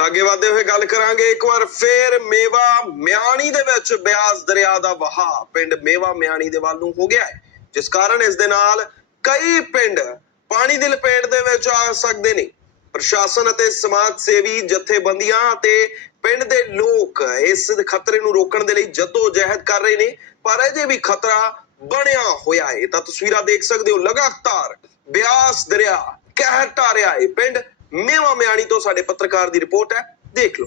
ਤਾਂ ਅੱਗੇ ਵਧਦੇ ਹੋਏ ਗੱਲ ਕਰਾਂਗੇ ਇੱਕ ਵਾਰ ਫੇਰ ਮੇਵਾ ਮਿਆਣੀ ਦੇ ਵਿੱਚ ਬਿਆਸ ਦਰਿਆ ਦਾ ਵਹਾਅ। ਪਿੰਡ ਮੇਵਾ ਮਿਆਣੀ ਦੇ ਵੱਲ ਨੂੰ ਹੋ ਗਿਆ ਹੈ, ਜਿਸ ਕਾਰਨ ਇਸ ਦੇ ਨਾਲ ਕਈ ਪਿੰਡ ਪਾਣੀ ਦੀ ਲਪੇਟ ਦੇ ਵਿੱਚ ਆ ਸਕਦੇ ਨੇ। ਪ੍ਰਸ਼ਾਸਨ ਅਤੇ ਸਮਾਜ ਸੇਵੀ ਜਥੇਬੰਦੀਆਂ ਅਤੇ ਪਿੰਡ ਦੇ ਲੋਕ ਇਸ ਖਤਰੇ ਨੂੰ ਰੋਕਣ ਦੇ ਲਈ ਜੱਦੋ ਜਹਿਦ ਕਰ ਰਹੇ ਨੇ, ਪਰ ਅਜੇ ਵੀ ਖਤਰਾ ਬਣਿਆ ਹੋਇਆ ਹੈ। ਤਾਂ ਤਸਵੀਰਾਂ ਦੇਖ ਸਕਦੇ ਹੋ, ਲਗਾਤਾਰ ਬਿਆਸ ਦਰਿਆ ਕਹਿਰ ਢਾ ਰਿਹਾ ਹੈ। ਪਿੰਡ ਮੇਵਾ ਮਿਆਣੀ ਤੋਂ ਸਾਡੇ ਪੱਤਰਕਾਰ ਦੀ ਰਿਪੋਰਟ ਹੈ, ਦੇਖ ਲਓ।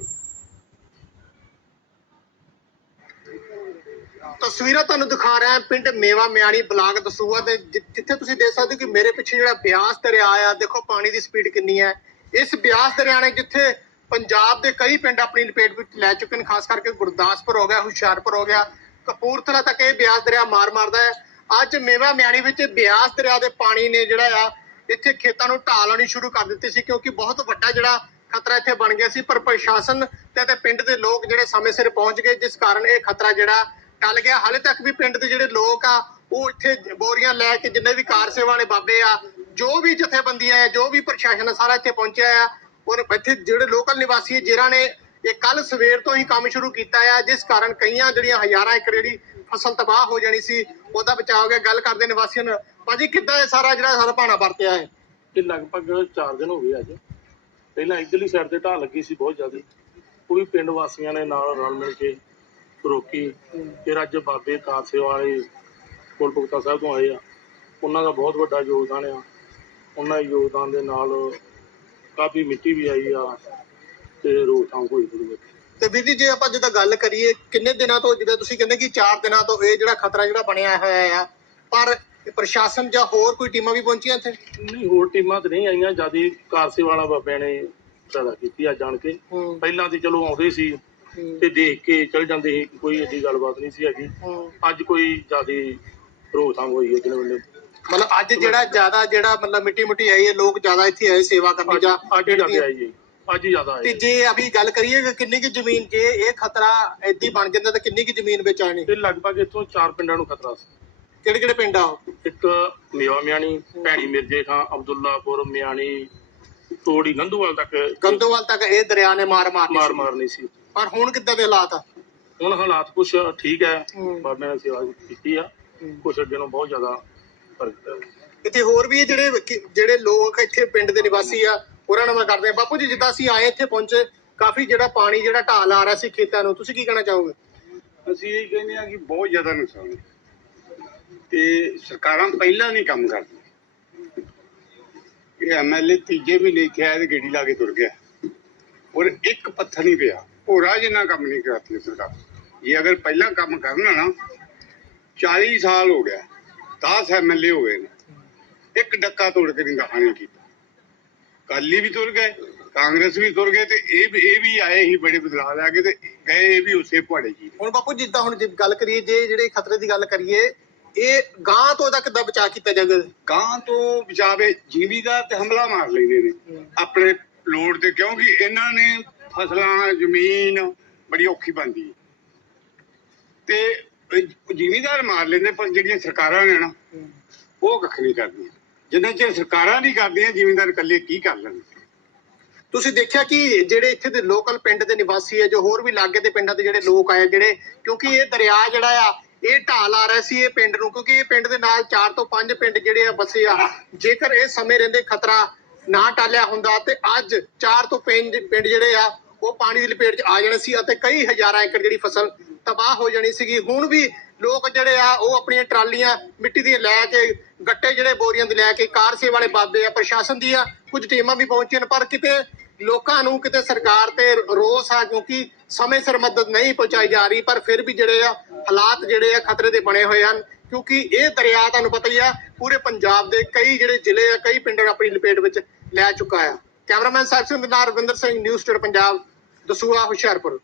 ਤਸਵੀਰਾਂ ਤੁਹਾਨੂੰ ਦਿਖਾ ਰਿਹਾ ਪਿੰਡ ਮੇਵਾ ਮਿਆਣੀ ਬਲਾਕ ਦਸੂਆ ਤੇ ਜਿੱਥੇ ਤੁਸੀਂ ਦੇਖ ਸਕਦੇ ਹੋ ਕਿ ਮੇਰੇ ਪਿੱਛੇ ਜਿਹੜਾ ਬਿਆਸ ਦਰਿਆ ਆ, ਦੇਖੋ ਪਾਣੀ ਦੀ ਸਪੀਡ ਕਿੰਨੀ ਹੈ। ਇਸ ਬਿਆਸ ਦਰਿਆ ਨੇ ਜਿੱਥੇ ਪੰਜਾਬ ਦੇ ਕਈ ਪਿੰਡ ਆਪਣੀ ਲਪੇਟ ਵਿੱਚ ਲੈ ਚੁੱਕੇ ਨੇ, ਖਾਸ ਕਰਕੇ ਗੁਰਦਾਸਪੁਰ ਹੋ ਗਿਆ, ਹੁਸ਼ਿਆਰਪੁਰ ਹੋ ਗਿਆ, ਕਪੂਰਥਲਾ ਤੱਕ ਇਹ ਬਿਆਸ ਦਰਿਆ ਮਾਰ ਮਾਰਦਾ ਹੈ। ਅੱਜ ਮੇਵਾ ਮਿਆਣੀ ਵਿੱਚ ਬਿਆਸ ਦਰਿਆ ਦੇ ਪਾਣੀ ਨੇ ਜਿਹੜਾ ਆ ਇੱਥੇ ਖੇਤਾਂ ਨੂੰ ਢਾਹ ਲਾਉਣੀ ਸ਼ੁਰੂ ਕਰ ਦਿੱਤੀ ਸੀ ਕਿਉਂਕਿ ਬਹੁਤ ਵੱਡਾ ਜਿਹੜਾ ਖਤਰਾ ਇੱਥੇ ਬਣ ਗਿਆ ਸੀ ਪਰ ਪ੍ਰਸ਼ਾਸਨ ਤੇ ਤੇ ਪਿੰਡ ਦੇ ਲੋਕ ਜਿਹੜੇ ਸਮੇਂ ਸਿਰ ਪਹੁੰਚ ਗਏ ਜਿਸ ਕਾਰਨ ਇਹ ਖਤਰਾ ਜਿਹੜਾ ਟਲ ਗਿਆ। ਹਾਲੇ ਤੱਕ ਵੀ ਪਿੰਡ ਦੇ ਜਿਹੜੇ ਲੋਕ ਆ ਉਹ ਇੱਥੇ ਬੋਰੀਆਂ ਲੈ ਕੇ ਜਿੰਨੇ ਵੀ ਕਾਰ ਸੇਵਾ ਵਾਲੇ ਬਾਬੇ ਆ ਜੋ ਵੀ ਜਥੇਬੰਦੀਆਂ ਆ ਜੋ ਵੀ ਪ੍ਰਸ਼ਾਸਨ ਆ ਸਾਰਾ ਇੱਥੇ ਪਹੁੰਚਿਆ ਆ। ਔਰ ਇੱਥੇ ਜਿਹੜੇ ਲੋਕਲ ਨਿਵਾਸੀ ਆ, ਨੇ ਇਹ ਕੱਲ ਸਵੇਰ ਤੋਂ ਹੀ ਕੰਮ ਸ਼ੁਰੂ ਕੀਤਾ ਆ, ਜਿਸ ਕਾਰਨ ਕਈਆਂ ਜਿਹੜੀਆਂ ਹਜ਼ਾਰਾਂ ਏਕੜ ਜਿਹੜੀ ਫਸਲ ਤਬਾਹ ਹੋ ਜਾਣੀ ਸੀ, ਉਹਦਾ ਬਚਾਅ ਹੋ ਗਿਆ। ਗੱਲ ਕਰਦੇ ਨਿਵਾਸੀਆਂ ਨਾਲ, ਭਾਜੀ ਕਿੱਦਾਂ ਇਹ ਸਾਰਾ ਜਿਹੜਾ ਸਾਰਾ ਪਾਣਾ ਵਰਤਿਆ ਹੈ? ਇਹ ਲਗਭਗ 4 ਦਿਨ ਹੋ ਗਏ ਅੱਜ। ਪਹਿਲਾਂ ਇੱਧਰਲੀ ਸਾਈਡ ਤੇ ਢਾਹ ਲੱਗੀ ਸੀ ਬਹੁਤ ਜ਼ਿਆਦਾ। ਉਹ ਵੀ ਪਿੰਡ ਵਾਸੀਆਂ ਨੇ ਨਾਲ ਰਲ ਮਿਲ ਕੇ ਰੋਕੀ। ਫਿਰ ਅੱਜ ਬਾਬੇ ਕਾਸੇ ਵਾਲੇ ਕੋਲ ਪੁਖਤਾ ਸਾਹਿਬ ਤੋਂ ਆਏ ਆ। ਉਹਨਾਂ ਦਾ ਬਹੁਤ ਵੱਡਾ ਯੋਗਦਾਨ ਆ। ਉਹਨਾਂ ਦੇ ਯੋਗਦਾਨ ਦੇ ਨਾਲ ਕਾਫੀ ਮਿੱਟੀ ਵੀ ਆਈ ਆ। ਤੇ ਰੋਕਥਾਮ ਹੋਈ ਥੋੜੀ ਬਹੁਤੀ। ਤੇ ਵੀਰ ਜੀ ਜੇ ਆਪਾਂ ਜਿੱਦਾਂ ਗੱਲ ਕਰੀਏ ਕਿੰਨੇ ਦਿਨਾਂ ਤੋਂ ਜਿੱਦਾਂ ਤੁਸੀਂ ਕਹਿੰਦੇ ਕਿ 4 ਦਿਨਾਂ ਤੋਂ ਇਹ ਜਿਹੜਾ ਖਤਰਾ ਜਿਹੜਾ ਬਣਿਆ ਹੋਇਆ ਆ ਪਰ ਪ੍ਰਸ਼ਾਸਨ ਜਾਂ ਹੋਰ ਕੋਈ ਟੀਮਾਂ ਵੀ ਪਹੁੰਚੀਆਂ ਇੱਥੇ? ਨਹੀਂ ਹੋਰ ਟੀਮਾਂ ਤੇ ਨਹੀਂ ਆਈਆਂ। ਜਿਆਦੀ ਕਾਰਸੇ ਵਾਲਾ ਬਾਬਿਆਂ ਨੇ ਫਾਇਦਾ ਕੀਤੀ ਆ ਜਾਣ ਕੇ। ਹੂੰ। ਪਹਿਲਾਂ ਤੇ ਚਲੋ ਆਉਂਦੇ ਸੀ ਹੂੰ, ਤੇ ਦੇਖ ਕੇ ਚਲ ਜਾਂਦੇ ਸੀ ਕੋਈ ਏਡੀ ਗੱਲਬਾਤ ਨਹੀਂ ਸੀ ਹੈਗੀ। ਹੂੰ। ਅੱਜ ਕੋਈ ਜਿਆਦੀ ਰੋਕਥਾਮ ਹੋਈ ਹੈ ਜਿਹਨੇ ਬੰਦੇ ਮਤਲਬ ਅੱਜ ਜਿਹੜਾ ਜ਼ਿਆਦਾ ਜਿਹੜਾ ਮਤਲਬ ਮਿੱਟੀ ਮੁੱਟੀ ਆਈ ਹੈ ਲੋਕ ਜ਼ਿਆਦਾ ਇੱਥੇ ਆਏ ਸੇਵਾ ਕਰਨ ਜਾਂ ਅੱਜ ਹੀ ਜ਼ਿਆਦਾ ਆਈ ਜੀ ਅੱਜ ਹੀ ਜ਼ਿਆਦਾ ਤੇ ਜੇ ਅਭੀ ਗੱਲ ਕਰੀਏ ਕਿ ਕਿੰਨੀ ਕੀ ਜ਼ਮੀਨ ਜੇ ਇਹ ਖਤਰਾ ਏਦੀ ਬਣ ਜਾਂਦਾ ਤਾਂ ਕਿੰਨੀ ਕੀ ਜ਼ਮੀਨ ਵਿੱਚ ਆਣੀ ਤੇ ਲਗਭਗ ਇੱਥੋਂ ਚਾਰ ਪਿੰਡਾਂ ਨੂੰ ਖਤਰਾ ਸੀ। ਕਿਹੜੇ ਕਿਹੜੇ ਪਿੰਡ ਆ ਉਹ? ਇੱਕ ਮੇਵਾ ਮਿਆਣੀ ਭੈਣੀ ਮਿਰਜੇ ਖਾਂ ਅਬਦੁੱਲਾਪੁਰ ਮਿਆਣੀ ਤੋੜੀ ਗੰਧੂਵਾਲ ਤੱਕ। ਗੰਦੋਵਾਲ ਤੱਕ ਇਹ ਦਰਿਆ ਨੇ ਮਾਰ ਮਾਰਨੀ ਮਾਰ ਸੀ। ਮਾਰਨੀ ਸੀ। ਪਰ ਹੁਣ ਕਿੱਦਾਂ ਦੇ ਹਾਲਾਤ ਆ? ਹੁਣ ਹਾਲਾਤ ਕੁਛ ਠੀਕ ਹੈ ਹੂੰ। ਬਾਬਿਆਂ ਨੇ ਸੇਵਾ ਕੀਤੀ ਆ। ਕੁਛ ਅੱਗੇ ਨਾਲੋਂ ਬਹੁਤ ਜ਼ਿਆਦਾ ਫ਼ਰਕ ਹੈ ਇੱਥੇ ਹੋਰ ਵੀ ਇਹ ਜਿਹੜੇ ਕਿ- ਜਿਹੜੇ ਲੋਕ ਇੱਥੇ ਪਿੰਡ ਦੇ ਨਿਵਾਸੀ ਆ ਉਹਨਾਂ ਨਾਲ ਮੈਂ ਕਰਦੇ ਆ ਬਾਪੂ ਜੀ, ਜਿੱਦਾਂ ਅਸੀਂ ਆਏ ਇੱਥੇ ਪਹੁੰਚੇ, ਕਾਫੀ ਜਿਹੜਾ ਪਾਣੀ, ਜਿਹੜਾ ਢਾਲ ਆ ਰਿਹਾ ਸੀ ਖੇਤਾਂ ਨੂੰ, ਤੁਸੀਂ ਕੀ ਕਹਿਣਾ ਚਾਹੋਗੇ? ਅਸੀਂ ਇਹ ਕਹਿੰਦੇ ਆ ਕਿ ਬਹੁਤ ਜ਼ਿਆਦਾ ਨੁਕਸਾਨ ਹੈ। ਤੇ ਸਰਕਾਰਾਂ ਪਹਿਲਾਂ ਨਹੀਂ ਕੰਮ ਕਰਦੀਆਂ। ਇਹ ਐਮਐਲਏ ਤੀਜੇ ਮਹੀਨੇ ਇੱਥੇ ਆਇਆ ਤੇ ਗੇੜੀ ਲਾ ਕੇ ਤੁਰ ਗਿਆ। ਔਰ ਇੱਕ ਪੱਥਰ ਨਹੀਂ ਪਿਆ। ਹੋਰਾ ਜਿੰਨਾ ਕੰਮ ਨਹੀਂ ਕਰਦੀ ਸਰਕਾਰ। ਜੇ ਅਗਰ ਪਹਿਲਾਂ ਕੰਮ ਕਰਨਾ ਨਾ 40 ਸਾਲ ਹੋ ਗਿਆ 10 ਐਮਐਲਏ ਹੋ ਗਏ ਨੇ। ਇੱਕ ਡੱਕਾ ਤੋੜ ਕੇ ਨਹੀਂ ਦਫਾ ਕੀਤਾ। ਕਾਲੀ ਵੀ ਤੁਰ ਗਏ ਕਾਂਗਰਸ ਵੀ ਤੁਰ ਗਏ ਤੇ ਇਹ ਵੀ ਇਹ ਵੀ ਆਏ ਹੀ ਬੜੇ ਬਦਲਾਅ ਲੈ ਕੇ ਤੇ ਗਏ ਇਹ ਵੀ ਉਸੇ ਪਹਾੜੇ ਜੀ। ਹੁਣ ਬਾਪੂ ਜਿੱਦਾਂ ਹੁਣ ਜੇ ਗੱਲ ਕਰੀਏ ਜੇ ਜਿਹੜੇ ਖਤਰੇ ਦੀ ਗੱਲ ਕਰੀਏ ਇਹ ਗਾਂ ਤੋਂ ਇਹਦਾ ਕਿੱਦਾਂ ਬਚਾਅ ਕੀਤਾ ਜਾਵੇ ਗਾਂ ਤੋਂ ਬਚਾਵੇ ਜੀਵੀਦਾਰ ਤੇ ਹਮਲਾ ਮਾਰ ਲੈਂਦੇ ਨੇ। ਆਪਣੇ ਲੋੜ ਤੇ ਕਿਉਂਕਿ ਇਹਨਾਂ ਨੇ ਫਸਲਾਂ ਜ਼ਮੀਨ ਬੜੀ ਔਖੀ ਬਣਦੀ ਹੈ। ਤੇ ਜੀਵੀਦਾਰ ਮਾਰ ਲੈਂਦੇ ਪਰ ਜਿਹੜੀਆਂ ਸਰਕਾਰਾਂ ਨੇ ਨਾ ਉਹ ਕੱਖ ਨਹੀਂ ਕਰਦੀਆਂ। ਜਿੰਨਾ ਚਿਰ ਸਰਕਾਰਾਂ ਨਹੀਂ ਕਰਦੀਆਂ ਜੀਵੀਦਾਰ ਇਕੱਲੇ ਕੀ ਕਰ ਲੈਣ? ਤੁਸੀਂ ਦੇਖਿਆ ਕਿ ਜਿਹੜੇ ਇੱਥੇ ਦੇ ਲੋਕਲ ਪਿੰਡ ਦੇ ਨਿਵਾਸੀ ਹੈ ਜੋ ਹੋਰ ਵੀ ਲਾਗੇ ਦੇ ਪਿੰਡਾਂ ਦੇ ਜਿਹੜੇ ਲੋਕ ਆਏ ਜਿਹੜੇ ਕਿਉਂਕਿ ਇਹ ਦਰਿਆ ਜਿਹੜਾ ਆ, ਇਹ ਢਾਲ ਆ ਰਿਹਾ ਸੀ ਇਹ ਪਿੰਡ ਨੂੰ, ਕਿਉਂਕਿ ਇਹ ਪਿੰਡ ਦੇ ਨਾਲ 4 ਤੋਂ 5 ਪਿੰਡ ਜਿਹੜੇ ਆ ਬਸੇ ਆ। ਜੇਕਰ ਇਹ ਸਮੇਂ ਰਹਿੰਦੇ ਖਤਰਾ ਨਾ ਟਾਲਿਆ ਹੁੰਦਾ ਤੇ ਅੱਜ 4 ਤੋਂ 5 ਪਿੰਡ ਜਿਹੜੇ ਆ, ਉਹ ਪਾਣੀ ਦੀ ਲਪੇਟ 'ਚ ਆ ਜਾਣੇ ਸੀ ਅਤੇ ਕਈ ਹਜ਼ਾਰਾਂ ਏਕੜ ਜਿਹੜੀ ਫਸਲ ਤਬਾਹ ਹੋ ਜਾਣੀ ਸੀਗੀ। ਹੁਣ ਵੀ ਲੋਕ ਜਿਹੜੇ ਆ, ਉਹ ਆਪਣੀਆਂ ਟਰਾਲੀਆਂ ਮਿੱਟੀ ਦੀਆਂ ਲੈ ਕੇ, ਗੱਟੇ ਜਿਹੜੇ ਬੋਰੀਆਂ ਦੇ ਲੈ ਕੇ, ਕਾਰ ਵਾਲੇ ਬਾਬੇ ਆ, ਪ੍ਰਸ਼ਾਸਨ ਦੀਆਂ ਕੁਝ ਟੀਮਾਂ ਵੀ ਪਹੁੰਚੀਆਂ ਨੇ, ਪਰ ਕਿਤੇ ਲੋਕਾਂ ਨੂੰ ਕਿਤੇ ਸਰਕਾਰ ਤੇ ਰੋਸ ਆ, ਕਿਉਂਕਿ ਸਮੇਂ ਸਿਰ ਮਦਦ ਨਹੀਂ ਪਹੁੰਚਾਈ ਜਾ ਰਹੀ, ਪਰ ਫਿਰ ਵੀ ਜਿਹੜੇ ਆ, ਹਾਲਾਤ ਜਿਹੜੇ ਆ, ਖਤਰੇ ਦੇ ਬਣੇ ਹੋਏ ਹਨ। ਕਿਉਂਕਿ ਇਹ ਦਰਿਆ ਤੁਹਾਨੂੰ ਪਤਾ ਹੀ ਆ, ਪੂਰੇ ਪੰਜਾਬ ਦੇ ਕਈ ਜਿਹੜੇ ਜ਼ਿਲ੍ਹੇ ਆ, ਕਈ ਪਿੰਡ ਆਪਣੀ ਲਪੇਟ ਵਿੱਚ ਲੈ ਚੁੱਕਾ ਆ। ਕੈਮਰਾਮੈਨ ਸਾਹਿਬ ਸਿੰਘ ਦੇ ਨਾਲ ਰਵਿੰਦਰ ਸਿੰਘ, ਨਿਊਜ਼ ਸਟੇਟ ਪੰਜਾਬ ਦਸੂਆ ਹੁਸ਼ਿਆਰਪੁਰ।